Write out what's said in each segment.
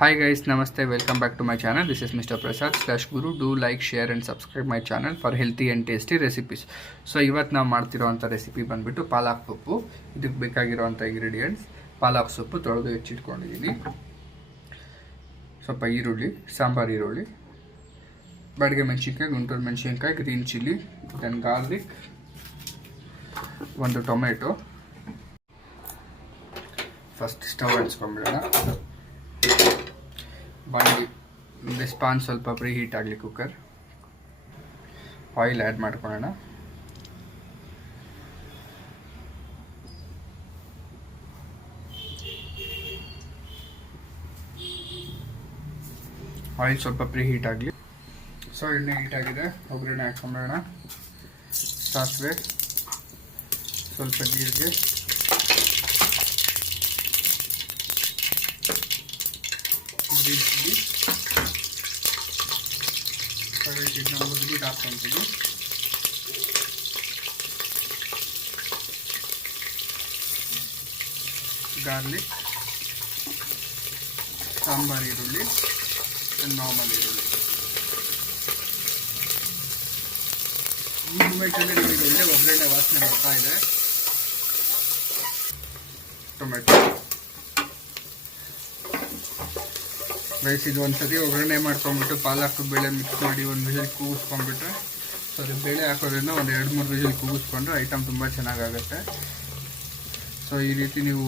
Hi guys, namaste. Welcome back to my channel. This is Mr. Prasad / Guru. Do like, share and subscribe my channel for healthy and tasty recipes. So ಇವತ್ತು ನಾವು ಮಾಡ್ತಿರೋಂಥ recipe ಬಂದ್ಬಿಟ್ಟು ಪಾಲಕ್ ಸೊಪ್ಪು. ಇದಕ್ಕೆ ಬೇಕಾಗಿರೋಂಥ ingredients ಪಾಲಕ್ ಸೊಪ್ಪು ತೊಳೆದು ಹೆಚ್ಚಿಟ್ಕೊಂಡಿದ್ದೀನಿ, ಸ್ವಲ್ಪ ಈರುಳ್ಳಿ, ಸಾಂಬಾರು ಈರುಳ್ಳಿ, ಬಾಡಿಗೆ ಮೆಣಸಿನ್ಕಾಯಿ, ಗುಂಟೂರು ಮೆಣಸಿನ್ಕಾಯಿ, ಗ್ರೀನ್ ಚಿಲ್ಲಿ, ದೆನ್ ಗಾರ್ಲಿಕ್, ಒಂದು ಟೊಮೆಟೊ. ಫಸ್ಟ್ ಸ್ಟವ್ ಹಚ್ಕೊಂಡ್ಬಿಡೋಣ. ಬಾಂಡಿ ಸ್ಪಾನ್ ಸ್ವಲ್ಪ ಪ್ರೀ ಹೀಟ್ ಆಗಲಿ. ಕುಕ್ಕರ್, ಆಯಿಲ್ ಆ್ಯಡ್ ಮಾಡ್ಕೊಳ್ಳೋಣ. ಆಯಿಲ್ ಸ್ವಲ್ಪ ಪ್ರೀ ಹೀಟ್ ಆಗಲಿ. ಸೊ ಎಣ್ಣೆ ಹೀಟ್ ಆಗಿದೆ, ಒಗ್ಗರಣೆ ಹಾಕೊಂಬಿಡೋಣ. ಸಾಸಿವೆ, ಸ್ವಲ್ಪ ಜೀರಿಗೆ, ಗ್ರೀನ್ ಚಿಲ್ಲಿ, ಇದನ್ನ ಮುರಿದ್ಬಿಟ್ಟು ಹಾಕ್ಕೊಂತೀವಿ. ಗಾರ್ಲಿಕ್, ಸಾಂಬಾರು ಈರುಳ್ಳಿ, ನಾರ್ಮಲ್ ಈರುಳ್ಳಿ. ಈ ಮೂಮೆಂಟಲ್ಲಿ ನಮಗೆ ಒಳ್ಳೆ ಒಗ್ಗರಣೆ ವಾಸನೆ ಬರ್ತಾ ಇದೆ. ಟೊಮೆಟೊ ರೈಸ್ ಇದು ಒಂದ್ಸತಿ ಒಗ್ಗರಣೆ ಮಾಡ್ಕೊಂಡ್ಬಿಟ್ಟು ಪಾಲಕ್ ಬೇಳೆ ಮಿಕ್ಸ್ ಮಾಡಿ ಒಂದು ವಿಷಲ್ ಕೂಗಿಸ್ಕೊಂಡ್ಬಿಟ್ರೆ, ಸೊ ಅದು ಬೇಳೆ ಹಾಕೋದ್ರಿಂದ ಒಂದು 2-3 ವಿಷಲ್ ಕೂಗಿಸ್ಕೊಂಡ್ರೆ ಐಟಮ್ ತುಂಬ ಚೆನ್ನಾಗಾಗುತ್ತೆ. ಸೊ ಈ ರೀತಿ ನೀವು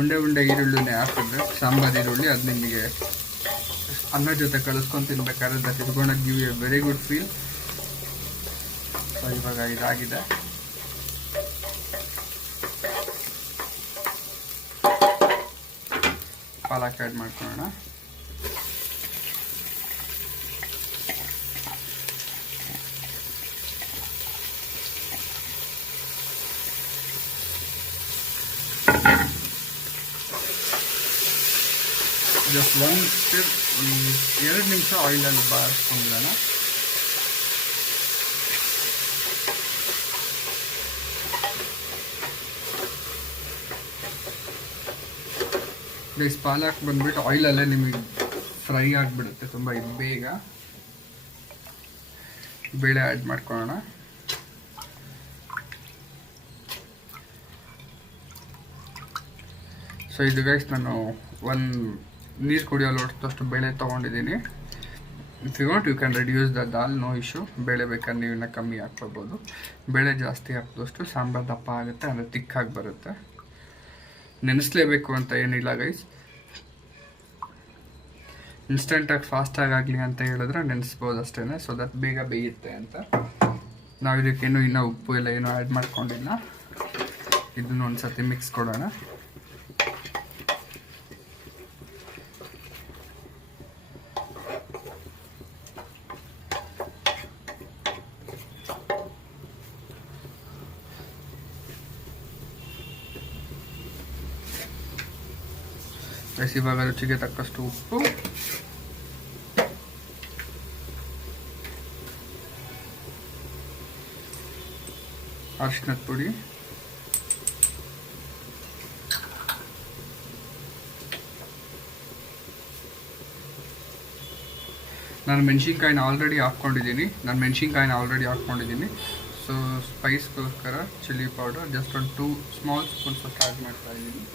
ಉಂಡೆ ಈರುಳ್ಳಿನೇ ಹಾಕಿದ್ರೆ, ಸಾಂಬಾರು ಈರುಳ್ಳಿ, ಅದು ನಿಮಗೆ ಅನ್ನ ಜೊತೆ ಕಲಿಸ್ಕೊಂಡು ತಿನ್ಬೇಕಾದ್ರೆ that is gonna give a very good feel. So ಇವಾಗ ಇದಾಗಿದೆ. ಪಾಲಕ್ ಆ್ಯಡ್ ಮಾಡ್ಕೊಳ್ಳೋಣ. ಜಸ್ಟ್ 2 ನಿಮಿಷ ಆಯಿಲಲ್ಲಿ ಬಾರಿಸ್ಕೊಂಡ್ಬಿಡೋಣ. ಗೈಸ್, ಪಾಲಕ್ ಬಂದ್ಬಿಟ್ಟು ಆಯಿಲಲ್ಲೇ ನಿಮಗೆ ಫ್ರೈ ಆಗಿಬಿಡುತ್ತೆ ತುಂಬ ಬೇಗ. ಬೇಳೆ ಆ್ಯಡ್ ಮಾಡ್ಕೊಳ್ಳೋಣ. ಸೊ ಇದು ಗೈಸ್, ನಾನು ಒಂದು ನೀರು ಕುಡಿಯೋ ಲೋಟದಷ್ಟು ಬೇಳೆ ತೊಗೊಂಡಿದ್ದೀನಿ. If you want you can reduce the dal, no issue. ಬೇಳೆ ಬೇಕಾದ್ರೆ ನೀವು ಇನ್ನೂ ಕಮ್ಮಿ ಹಾಕ್ಕೋಬೋದು. ಬೇಳೆ ಜಾಸ್ತಿ ಹಾಕಿದಷ್ಟು ಸಾಂಬಾರು ದಪ್ಪ ಆಗುತ್ತೆ, ಅಂದರೆ ತಿಕ್ಕಾಗಿ ಬರುತ್ತೆ. ನೆನೆಸಲೇಬೇಕು ಅಂತ ಏನಿಲ್ಲ ಗೈಸ್, ಇನ್ಸ್ಟೆಂಟಾಗಿ ಫಾಸ್ಟಾಗಿ ಆಗಲಿ ಅಂತ ಹೇಳಿದ್ರೆ ನೆನೆಸ್ಬೋದು ಅಷ್ಟೇ, ಸೊ ದಟ್ ಬೇಗ ಬೇಯುತ್ತೆ ಅಂತ. ನಾವು ಇದಕ್ಕೇನು ಇನ್ನೂ ಉಪ್ಪು ಎಲ್ಲ ಏನೂ ಆ್ಯಡ್ ಮಾಡ್ಕೊಂಡಿಲ್ಲ. ಇದನ್ನು ಒಂದು ಸತಿ ಮಿಕ್ಸ್ ಕೊಡೋಣ. ಇವಾಗ ರುಚಿಗೆ ತಕ್ಕಷ್ಟು ಉಪ್ಪು, ಅರಿಶಿನದ ಪುಡಿ, ನಾನು ಮೆಣಸಿನ್ಕಾಯಿನ ಆಲ್ರೆಡಿ ಹಾಕ್ಕೊಂಡಿದ್ದೀನಿ. ಸೊ ಸ್ಪೈಸ್ಗೋಸ್ಕರ ಚಿಲ್ಲಿ ಪೌಡರ್ ಜಸ್ಟ್ ಒಂದು 2 ಸ್ಮಾಲ್ ಸ್ಪೂನ್ಸ್ ಅಷ್ಟು ಆ್ಯಡ್ ಮಾಡ್ತಾ ಇದ್ದೀನಿ.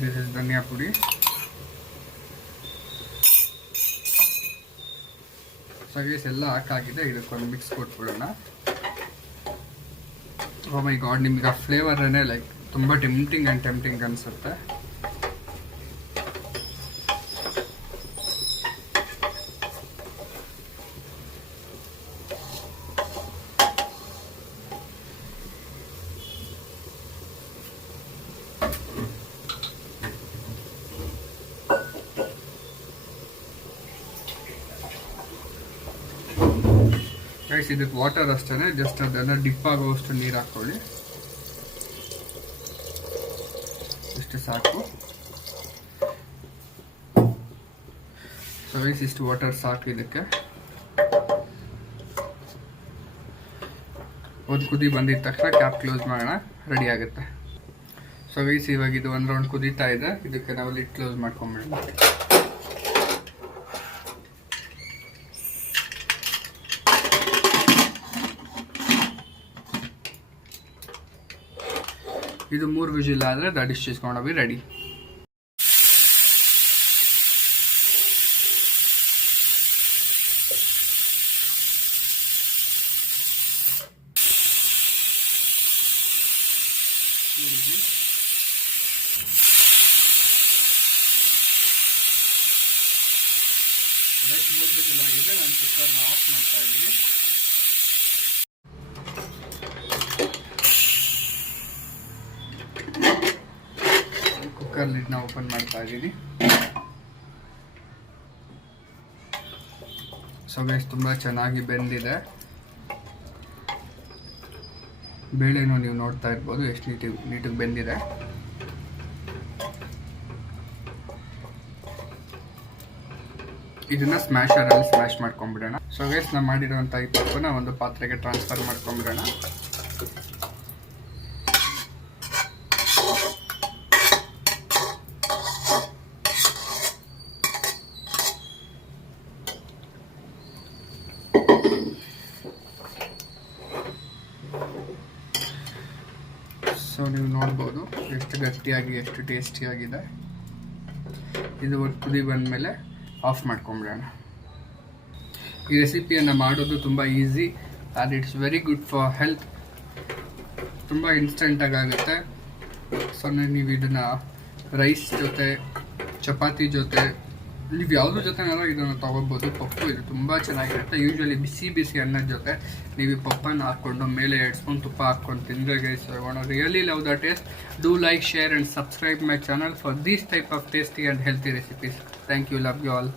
ದಿಸ್ ಇಸ್ ಧನಿಯಾ ಪುಡಿ. ಸಗೇಸ್ ಎಲ್ಲ ಹಾಕಾಗಿದೆ. ಇದಕ್ಕೊಂದು ಮಿಕ್ಸ್ ಕೊಟ್ಬಿಡೋಣ. ಓ ಮೈ ಗಾಡ್, ನಿಮಗೆ ಆ ಫ್ಲೇವರನ್ನೇ ಲೈಕ್ ತುಂಬ ಟೆಂಪ್ಟಿಂಗ್ ಅನಿಸುತ್ತೆ. ಗೈಸ್, ಇದಕ್ಕೆ ವಾಟರ್ ಅಷ್ಟೇ, ಜಸ್ಟ್ ಅದನ್ನು ಡಿಪ್ ಆಗೋವಷ್ಟು ನೀರು ಹಾಕ್ಕೊಳ್ಳಿ. ಇಷ್ಟು ಸಾಕು. ಸೊ ಗೈಸ್, ಇಷ್ಟು ವಾಟರ್ ಸಾಕು ಇದಕ್ಕೆ. ಒಂದು ಕುದಿ ಬಂದಿದ ತಕ್ಷಣ ಕ್ಯಾಪ್ ಕ್ಲೋಸ್ ಮಾಡೋಣ, ರೆಡಿ ಆಗುತ್ತೆ. ಸೊ ಗೈಸ್ ಇವಾಗ ಇದು ಒಂದು ರೌಂಡ್ ಕುದೀತಾ ಇದೆ, ಇದಕ್ಕೆ ನಾವು ಲಿಡ್ ಕ್ಲೋಸ್ ಮಾಡ್ಕೊಂಬಿಡೋಣ. ಇದು 3 ವಿಜಿಲ್ ಆದರೆ the dish is gonna be ready. Next 3 whistle ಆಗಿದೆ, ನಾನು ಕುಕ್ಕರ್ನ ಆಫ್ ಮಾಡ್ತಾ ಇದ್ದೀನಿ. ಕುಕ್ಕರ್ ಲಿಡ್ನ ಓಪನ್ ಮಾಡ್ತಾ ಇದ್ದೀನಿ. ಸೊ ಗೈಸ್ ತುಂಬ ಚೆನ್ನಾಗಿ ಬೆಂದಿದೆ. ಬೇಳೆನೂ ನೀವು ನೋಡ್ತಾ ಇರ್ಬೋದು ಎಷ್ಟು ನೀಟಾಗಿ ಬೆಂದಿದೆ. ಇದನ್ನ ಸ್ಮ್ಯಾಶರಲ್ಲಿ ಸ್ಮ್ಯಾಶ್ ಮಾಡ್ಕೊಂಡ್ಬಿಡೋಣ. ಸೊ ಗೈಸ್ ನಾವು ಮಾಡಿರೋಂಥ ಈ ಪಪ್ಪನ್ನ ಒಂದು ಪಾತ್ರೆಗೆ ಟ್ರಾನ್ಸ್ಫರ್ ಮಾಡ್ಕೊಂಡ್ಬಿಡೋಣ. ಸೊ ನೀವು ನೋಡ್ಬೋದು ಎಷ್ಟು ಗಟ್ಟಿಯಾಗಿ ಎಷ್ಟು ಟೇಸ್ಟಿಯಾಗಿದೆ. ಇದು ಒಂದು ಕುದಿ ಬಂದಮೇಲೆ ಆಫ್ ಮಾಡ್ಕೊಂಬಿಡೋಣ. ಈ ರೆಸಿಪಿಯನ್ನು ಮಾಡೋದು ತುಂಬ easy and it's very good for health. ತುಂಬ ಇನ್ಸ್ಟೆಂಟಾಗಿ ಆಗುತ್ತೆ. ಸೊ ನೀವು ಇದನ್ನು ರೈಸ್ ಜೊತೆ, ಚಪಾತಿ ಜೊತೆ, ನೀವು ಯಾವುದ್ರ ಜೊತೆನಾದ್ರೂ ಇದನ್ನು ತೊಗೋಬೋದು. ಪಪ್ಪು ಇದು ತುಂಬ ಚೆನ್ನಾಗಿರುತ್ತೆ. ಯೂಶ್ವಲಿ ಬಿಸಿ ಬಿಸಿ ಅನ್ನದ ಜೊತೆ ನೀವು ಈ ಪಪ್ಪನ್ನು ಹಾಕ್ಕೊಂಡು ಮೇಲೆ 2 ಸ್ಪೂನ್ ತುಪ್ಪ ಹಾಕ್ಕೊಂಡು ತಿಂದರೆ guys really love the taste. Do like, share and subscribe my channel for these type of tasty and healthy recipes. Thank you, love you all.